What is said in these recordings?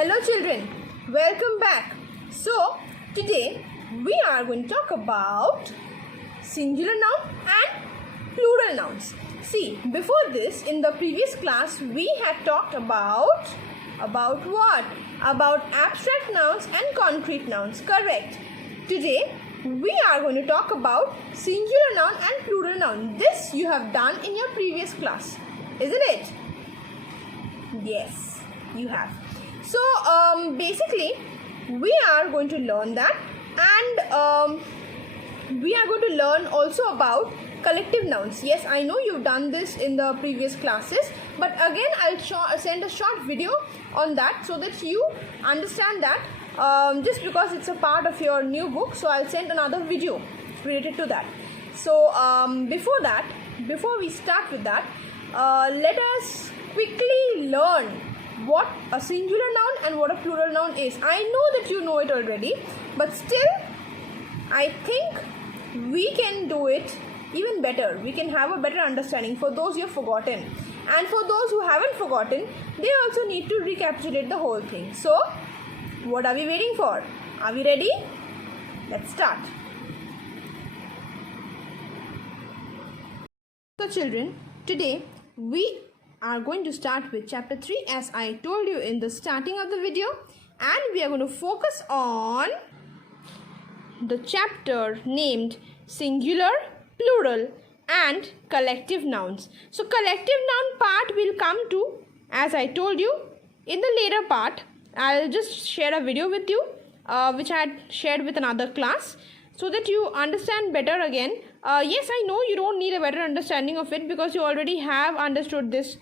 Hello children, welcome back. So today we are going to talk about singular noun and plural nouns. See, before this in the previous class we had talked about what? About abstract nouns and concrete nouns, correct? Today we are going to talk about singular noun and plural noun. This you have done in your previous class, isn't it? Yes, you have. So basically we are going to learn that, and we are going to learn also about collective nouns. Yes, I know you've done this in the previous classes, but again I'll send a short video on that so that you understand that, just because it's a part of your new book, so I'll send another video related to that. So before we start with that, let us quickly learn what a singular noun and what a plural noun is. I know that you know it already, but still I think we can do it even better. We can have a better understanding for those you have forgotten, and for those who haven't forgotten, they also need to recapitulate the whole thing. So what are we waiting for? Are we ready? Let's start. So children, today we are going to start with chapter 3, as I told you in the starting of the video, and we are going to focus on the chapter named singular, plural and collective nouns. So collective noun part will come to, as I told you, in the later part. I'll just share a video with you which I had shared with another class, so that you understand better again. Yes, I know you don't need a better understanding of it because you already have understood this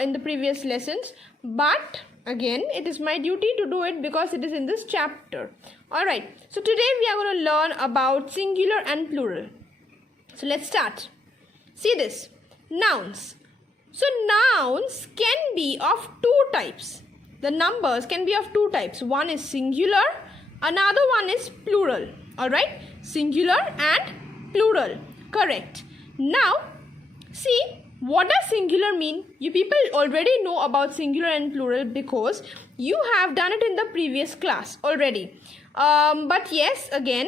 in the previous lessons, but again it is my duty to do it because it is in this chapter. Alright, so today we are going to learn about singular and plural. So let's start. See this, nouns. So nouns can be of two types. The numbers can be of two types. One is singular, another one is plural. Alright, singular and plural, correct. Now see, what does singular mean? You people already know about singular and plural because you have done it in the previous class already. But yes, again,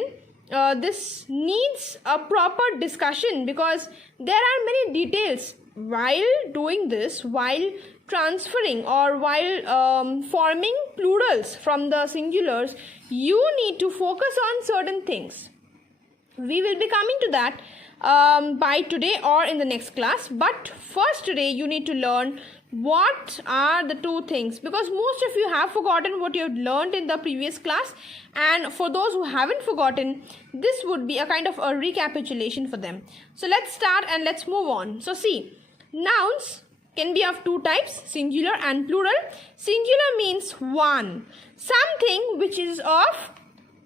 this needs a proper discussion because there are many details while doing this, while transferring or while forming plurals from the singulars. You need to focus on certain things. We will be coming to that by today or in the next class, but first today you need to learn what are the two things, because most of you have forgotten what you have learned in the previous class, and for those who haven't forgotten, this would be a kind of a recapitulation for them. So let's start and let's move on. So see, nouns can be of two types, singular and plural. Singular means one, something which is of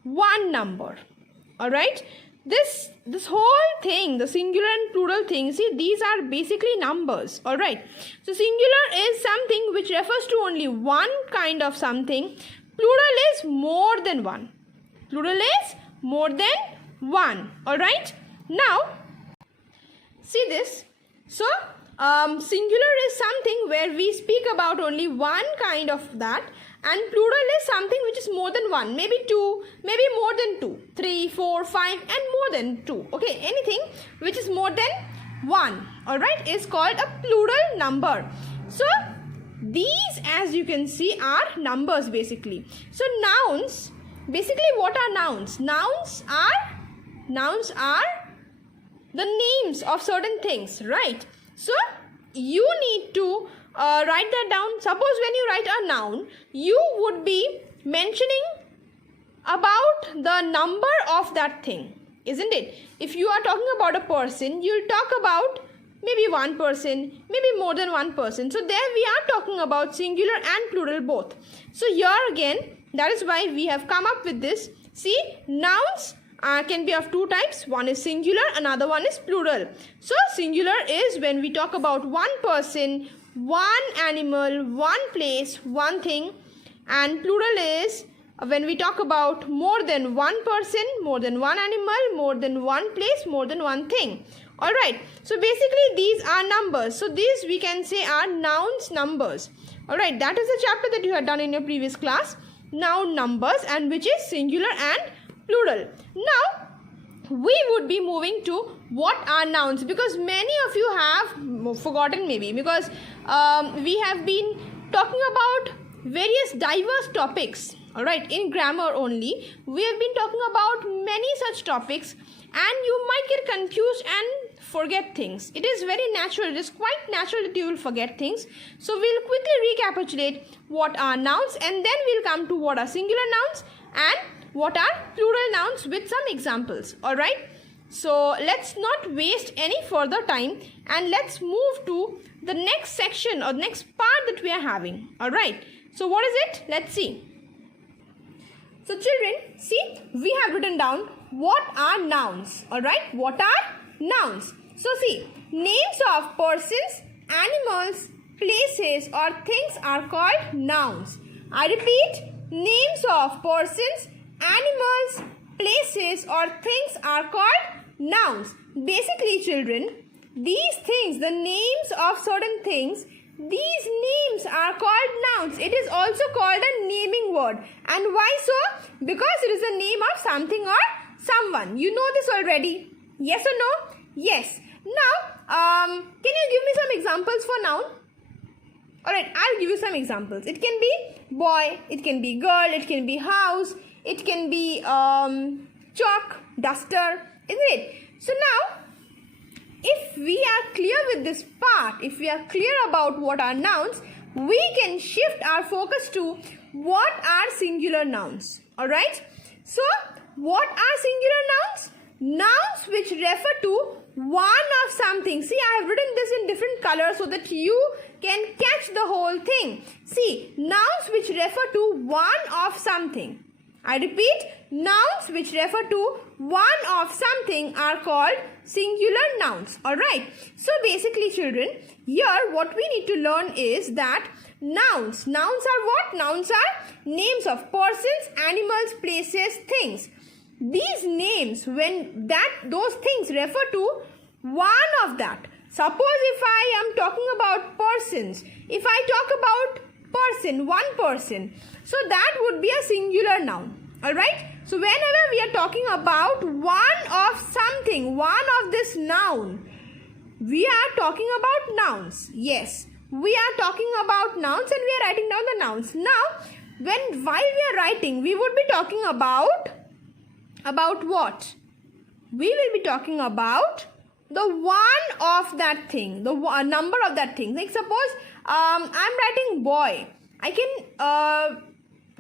one number. Alright, this whole thing, the singular and plural thing, see, these are basically numbers. Alright, so singular is something which refers to only one kind of something. Plural is more than one. Plural is more than one. Alright, now see this. So singular is something where we speak about only one kind of that, and plural is something which is more than one, maybe two, maybe more than two, 3, 4, 5 and more than two. Okay, anything which is more than one, alright, is called a plural number. So these, as you can see, are numbers basically. So nouns, basically what are nouns? Nouns are the names of certain things, right? So you need to write that down. Suppose when you write a noun, you would be mentioning about the number of that thing, isn't it? If you are talking about a person, you'll talk about maybe one person, maybe more than one person. So there we are talking about singular and plural both. So here again, that is why we have come up with this. See, nouns can be of two types. One is singular, another one is plural. So singular is when we talk about one person, one animal, one place, one thing, and plural is when we talk about more than one person, more than one animal, more than one place, more than one thing. Alright, so basically these are numbers. So these we can say are nouns numbers. Alright, that is the chapter that you had done in your previous class. Now numbers, and which is singular and plural. Now we would be moving to what are nouns, because many of you have forgotten maybe, because we have been talking about various diverse topics. Alright, in grammar only we have been talking about many such topics, and you might get confused and forget things. It is very natural. It is quite natural that you will forget things. So we'll quickly recapitulate what are nouns, and then we'll come to what are singular nouns and what are plural nouns with some examples. Alright, so let's not waste any further time, and let's move to the next section or next part that we are having. Alright, so what is it? Let's see. So children, see, we have written down what are nouns. Alright, what are nouns? So see, names of persons, animals, places or things are called nouns. I repeat, names of persons, animals, places or things are called nouns. Basically children, these things, the names of certain things, these names are called nouns. It is also called a naming word. And why so? Because it is the name of something or someone. You know this already. Yes or no? Yes. Now, can you give me some examples for noun? Alright, I'll give you some examples. It can be boy, it can be girl, it can be house, it can be chalk, duster, isn't it? So now, if we are clear with this part, if we are clear about what are nouns, we can shift our focus to what are singular nouns. Alright? So, what are singular nouns? Nouns which refer to one of something. See, I have written this in different colors so that you can catch the whole thing. See, nouns which refer to one of something. I repeat, nouns which refer to one of something are called singular nouns. Alright. So basically children, here what we need to learn is that nouns. Nouns are what? Nouns are names of persons, animals, places, things. These names, when those things refer to one of that. Suppose if I am talking about persons, if I talk about person, one person, so that would be a singular noun. Alright? So whenever we are talking about one of something, one of this noun, we are talking about nouns. Yes, we are talking about nouns and we are writing down the nouns. Now, while we are writing, we would be talking about what? We will be talking about the one of that thing, the number of that thing. Like suppose I'm writing boy. I can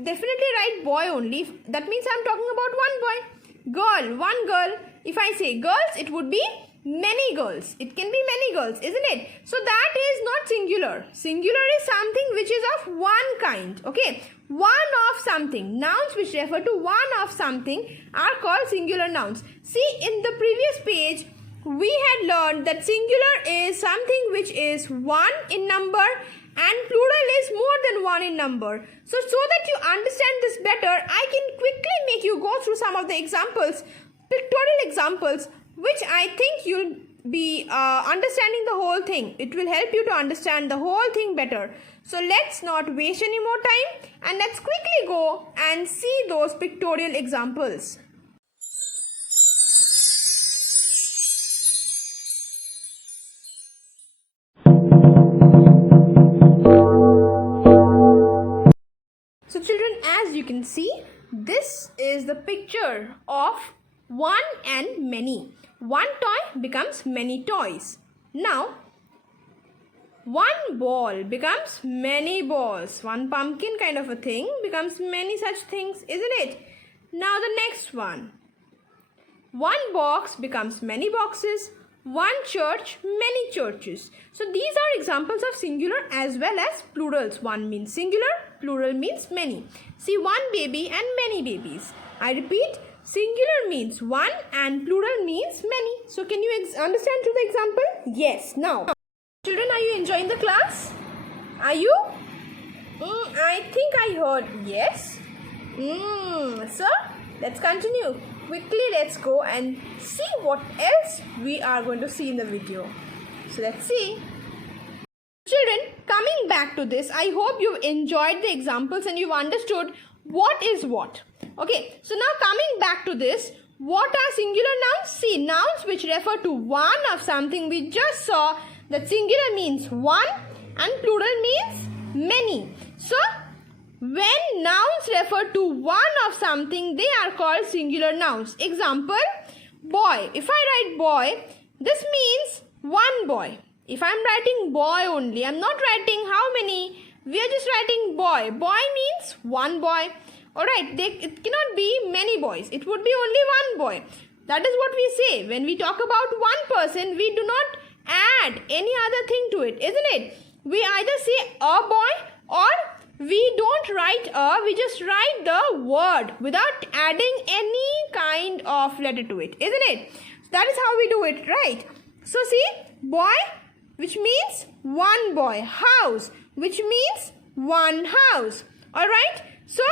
definitely write boy only. That means I'm talking about one boy. Girl, one girl. If I say girls, it would be many girls. It can be many girls, isn't it? So that is not singular. Singular is something which is of one kind. Okay. One of something. Nouns which refer to one of something are called singular nouns. See, in the previous page, we had learned that singular is something which is one in number and plural is more than one in number. So that you understand this better, I can quickly make you go through some of the examples, pictorial examples, which I think you'll be understanding the whole thing. It will help you to understand the whole thing better. So let's not waste any more time and let's quickly go and see those pictorial examples. So children, as you can see, this is the picture of one and many. One toy becomes many toys. Now, one ball becomes many balls. One pumpkin kind of a thing becomes many such things, isn't it? Now the next one. One box becomes many boxes. One church, many churches. So these are examples of singular as well as plurals. One means singular, plural means many. See, one baby and many babies. I repeat, singular means one and plural means many. So can you understand through the example? Yes. Now, children, are you enjoying the class? Are you? I think I heard yes. So, let's continue. Quickly, let's go and see what else we are going to see in the video. So, let's see. Children, coming back to this, I hope you've enjoyed the examples and you've understood what is what. Okay, so now coming back to this, what are singular nouns? See, nouns which refer to one of something. We just saw that singular means one and plural means many. So, when nouns refer to one of something, they are called singular nouns. Example, boy. If I write boy, this means one boy. If I'm writing boy only, I'm not writing how many. We are just writing boy. Boy means one boy. Alright, it cannot be many boys. It would be only one boy. That is what we say. When we talk about one person, we do not add any other thing to it, isn't it? We either say a boy or we don't write a, we just write the word without adding any kind of letter to it, isn't it? So that is how we do it, right? So see, boy, which means one boy. House, which means one house. Alright, so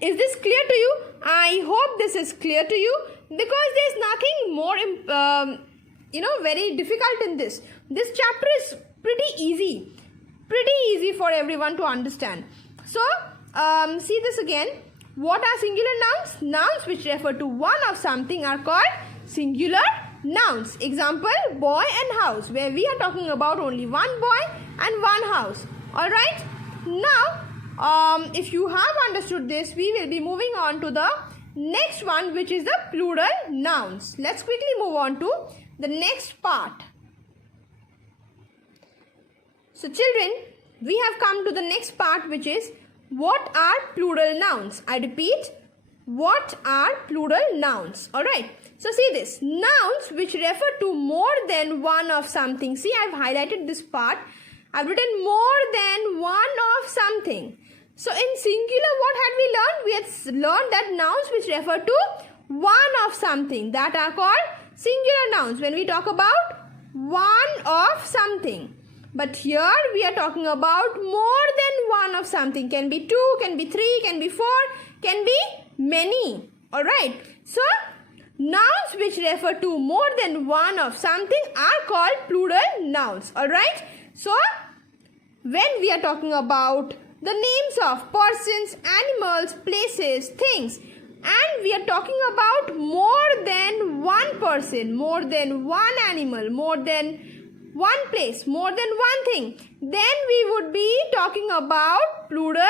is this clear to you? I hope this is clear to you, because there's nothing more very difficult in this. This chapter is pretty easy for everyone to understand. So see this again. What are singular nouns? Nouns which refer to one of something are called singular nouns. Example, boy and house, where we are talking about only one boy and one house. Alright, now if you have understood this, we will be moving on to the next one, which is the plural nouns. Let's quickly move on to the next part. So children, we have come to the next part, which is what are plural nouns. I repeat, what are plural nouns? Alright, so see this, nouns which refer to more than one of something. See, I've highlighted this part. I've written more than one of something. So in singular, what had we learned? We had learned that nouns which refer to one of something, that are called singular nouns when we talk about one of something. But here we are talking about more than one of something. Can be two, can be three, can be four, can be many. Alright. So nouns which refer to more than one of something are called plural nouns. Alright. So when we are talking about the names of persons, animals, places, things, and we are talking about more than one person, more than one animal, more than one place, more than one thing, then we would be talking about plural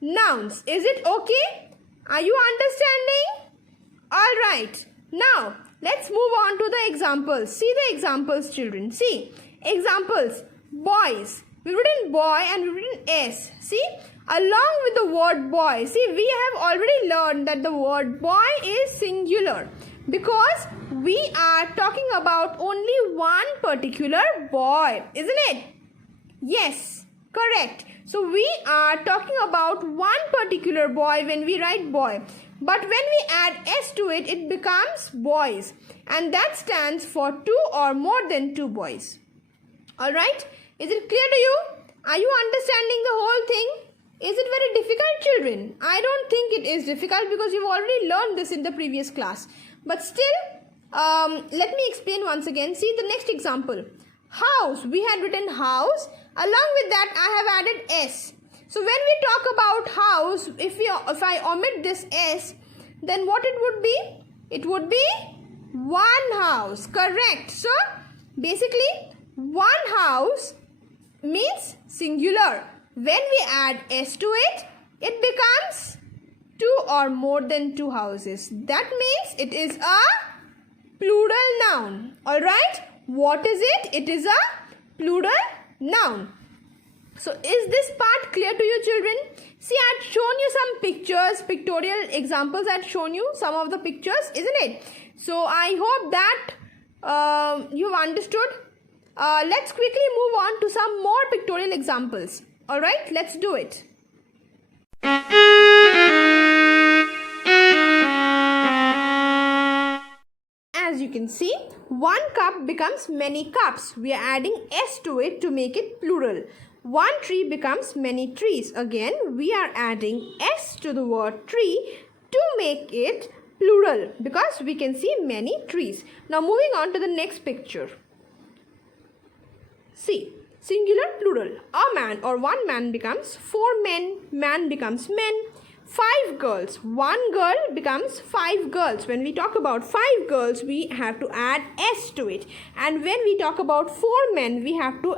nouns. Is it okay? Are you understanding? Alright. Now, let's move on to the examples. See the examples, children. See, examples. Boys. We've written boy and we've written S. See, along with the word boy, see, we have already learned that the word boy is singular because we are talking about only one particular boy, isn't it? Yes, correct. So we are talking about one particular boy when we write boy. But when we add S to it, it becomes boys. And that stands for two or more than two boys. Alright? Is it clear to you? Are you understanding the whole thing? Is it very difficult, children? I don't think it is difficult because you've already learned this in the previous class. But still, let me explain once again. See the next example. House. We had written house. Along with that, I have added S. So when we talk about house, if I omit this S, then what it would be? It would be one house. Correct. So basically, one house means singular. When we add S to it, it becomes two or more than two houses. That means it is a plural noun. Alright? What is it? It is a plural noun. So is this part clear to you, children? See, I had shown you some pictures, pictorial examples. I had shown you some of the pictures, isn't it? So I hope that you've understood. Let's quickly move on to some more pictorial examples. Alright, let's do it. As you can see, one cup becomes many cups. We are adding S to it to make it plural. One tree becomes many trees. Again, we are adding S to the word tree to make it plural because we can see many trees. Now moving on to the next picture. See, Singular, plural. A man or one man becomes 4 men. Man becomes men. 5 girls. One girl becomes 5 girls. When we talk about 5 girls, we have to add S to it. And when we talk about 4 men, we have to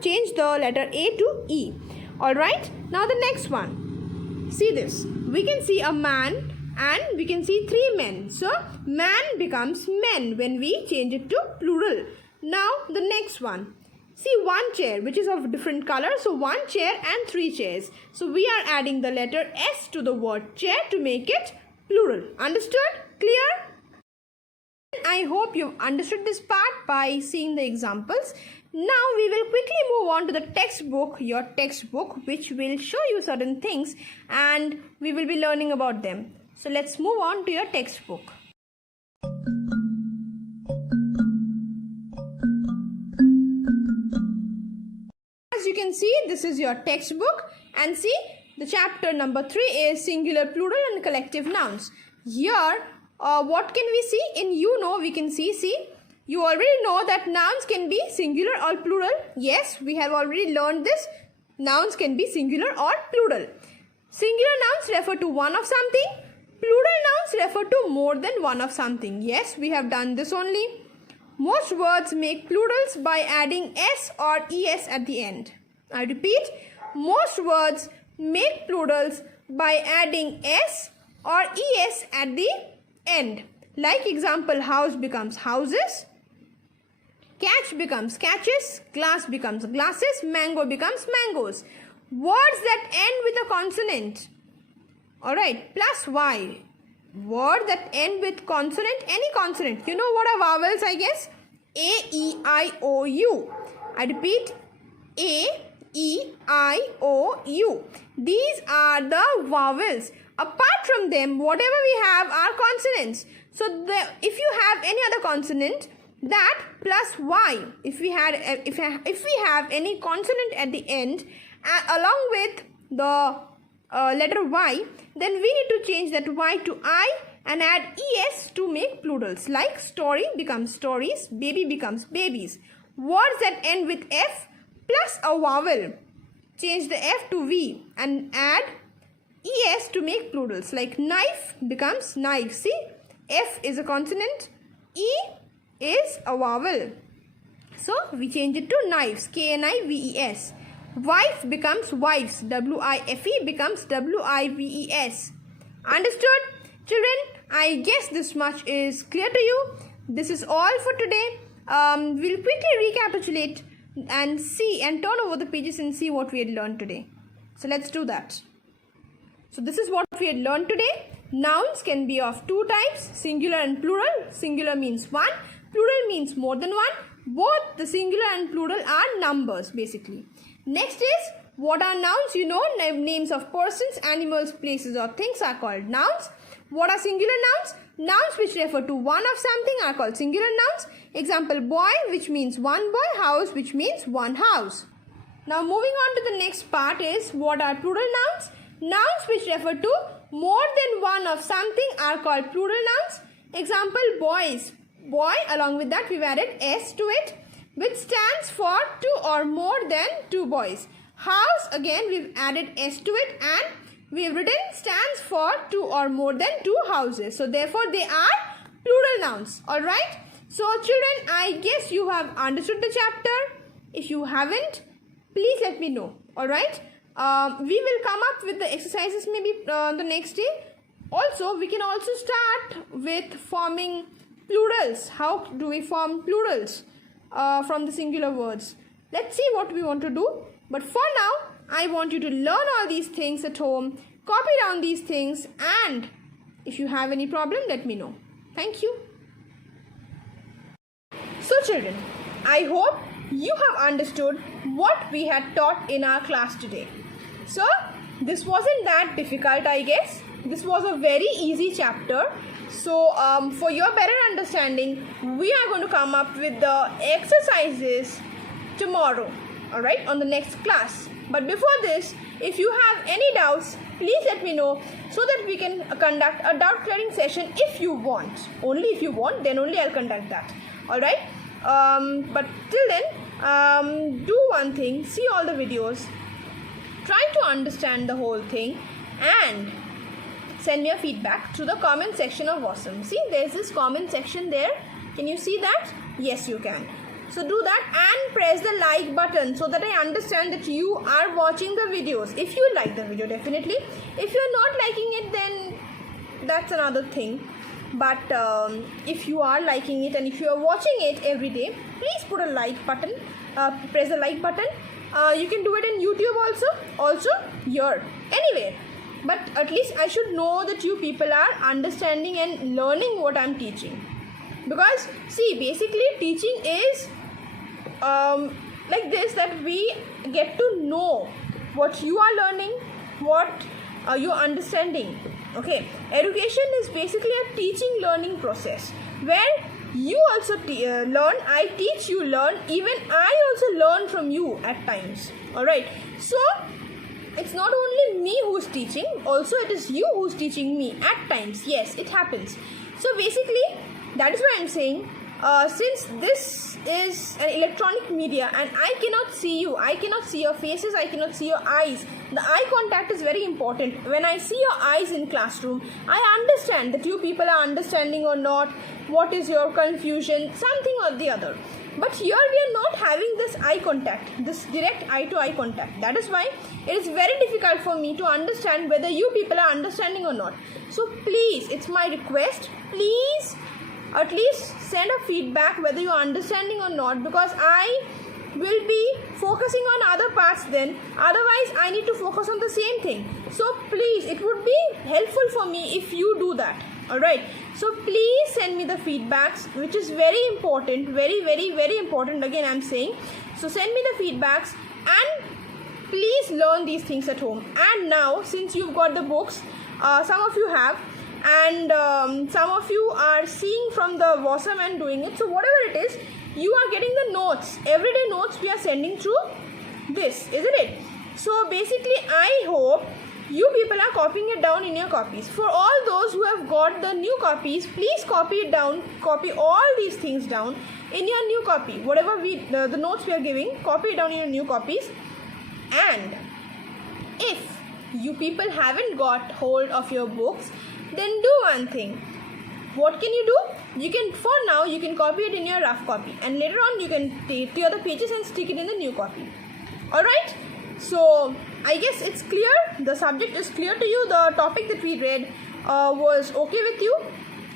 change the letter A to E. Alright? Now the next one. See this. We can see a man and we can see 3 men. So, man becomes men when we change it to plural. Now the next one. See one chair which is of different color. So 1 chair and 3 chairs. So we are adding the letter S to the word chair to make it plural. Understood? Clear? I hope you've understood this part by seeing the examples. Now we will quickly move on to the textbook, your textbook, which will show you certain things and we will be learning about them. So let's move on to your textbook. As you can see, this is your textbook, and see the chapter number 3 is singular, plural and collective nouns. Here what can we see? In we can see you already know that nouns can be singular or plural. Yes, we have already learned this. Nouns can be singular or plural. Singular nouns refer to one of something. Plural nouns refer to more than one of something. Yes, we have done this only. Most words make plurals by adding S or ES at the end. I repeat, most words make plurals by adding S or ES at the end. Like example, house becomes houses, catch becomes catches, glass becomes glasses, mango becomes mangoes. Words that end with a consonant. Alright, plus Y. Word that end with consonant, any consonant. You know what are vowels, I guess? A, E, I, O, U. I repeat, A, E, I, O, U. These are the vowels. Apart from them, whatever we have are consonants. So, if you have any other consonant, that plus Y. If we have any consonant at the end, along with the letter Y, then we need to change that Y to I and add ES to make plurals. Like story becomes stories, baby becomes babies. Words that end with F plus a vowel, change the F to V and add ES to make plurals. Like knife becomes knife. See, F is a consonant, E is a vowel. So we change it to knives, K-N-I-V-E-S. Wife becomes wives, W-I-F-E becomes W-I-V-E-S. Understood? Children, I guess this much is clear to you. This is all for today. We'll quickly recapitulate and see and turn over the pages and see what we had learned today. So let's do that. So this is what we had learned today. Nouns can be of 2 types, singular and plural. Singular means 1, plural means more than 1. Both the singular and plural are numbers basically. Next is, what are nouns? You know, names of persons, animals, places or things are called nouns. What are singular nouns? Nouns which refer to one of something are called singular nouns. Example, boy, which means one boy. House, which means one house. Now moving on to the next part is, what are plural nouns? Nouns which refer to more than one of something are called plural nouns. Example, boys. Boy, along with that we've added S to it, which stands for 2 or more than 2 boys. House, again we've added S to it and we've written stands for 2 or more than 2 houses. So therefore they are plural nouns. Alright. So children, I guess you have understood the chapter. If you haven't, please let me know. Alright. We will come up with the exercises maybe the next day. Also, we can also start with forming plurals. How do we form plurals from the singular words? Let's see what we want to do. But for now, I want you to learn all these things at home, copy down these things, and if you have any problem, let me know. Thank you. So children, I hope you have understood what we had taught in our class today. So this wasn't that difficult, I guess. This was a very easy chapter. So for your better understanding, we are going to come up with the exercises tomorrow, alright, on the next class. But before this, if you have any doubts, please let me know so that we can conduct a doubt clearing session if you want. Only if you want, then only I'll conduct that. Alright. But till then, do one thing, see all the videos, try to understand the whole thing, and send me a feedback to the comment section of Awesome. See, there's this comment section there. Can you see that? Yes, you can. So do that and press the like button so that I understand that you are watching the videos. If you like the video, definitely. If you're not liking it, then that's another thing. But if you are liking it and if you are watching it every day, please put a like button. Press the like button. You can do it in YouTube also here, anywhere. But at least I should know that you people are understanding and learning what I'm teaching. Because see, basically teaching is like this, that we get to know what you are learning, what you're understanding. Okay, education is basically a teaching learning process where you also learn, I teach, you learn, even I also learn from you at times. Alright, so it's not only me who's teaching, also it is you who's teaching me at times. Yes, it happens. So basically that is why I'm saying, since this is an electronic media and I cannot see you, I cannot see your faces, I cannot see your eyes. The eye contact is very important. When I see your eyes in classroom, I understand that you people are understanding or not, what is your confusion, something or the other. But here we are not having this eye contact, this direct eye to eye contact. That is why it is very difficult for me to understand whether you people are understanding or not. So please, it's my request, please at least send a feedback whether you are understanding or not, because I will be focusing on other parts then. Otherwise, I need to focus on the same thing. So please, it would be helpful for me if you do that. Alright, so please send me the feedbacks, which is very important, very important, again I'm saying. So send me the feedbacks and please learn these things at home. And now, since you've got the books, some of you have, and some of you are seeing from the Awesome and doing it. So whatever it is, you are getting the notes, everyday notes we are sending through this, isn't it? So basically I hope you people are copying it down in your copies. For all those who have got the new copies, please copy it down, copy all these things down in your new copy. Whatever the notes we are giving, copy it down in your new copies. And if you people haven't got hold of your books, then do one thing. What can you do? You can, for now, you can copy it in your rough copy, and later on you can tear the pages and stick it in the new copy. Alright, so I guess it's clear, the subject is clear to you, the topic that we read was okay with you.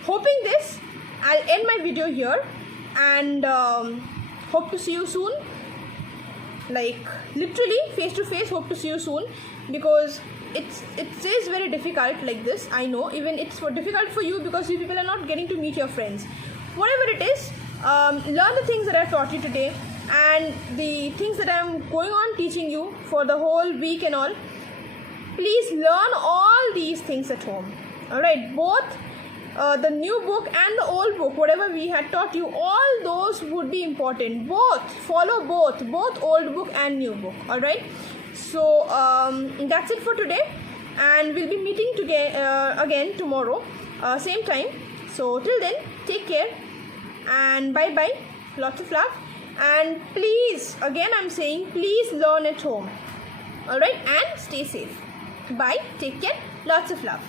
Hoping this, I'll end my video here and hope to see you soon. Like literally face to face, hope to see you soon, because it is very difficult like this. I know, even it's difficult for you because you people are not getting to meet your friends. Whatever it is, learn the things that I've taught you today and the things that I'm going on teaching you for the whole week and all. Please learn all these things at home. Alright, both the new book and the old book, whatever we had taught you, all those would be important. Both, follow both old book and new book. Alright, so that's it for today, and we'll be meeting again tomorrow, same time. So till then, take care and bye bye, lots of love, and please, again I'm saying, please learn at home. Alright, and stay safe. Bye, take care, lots of love.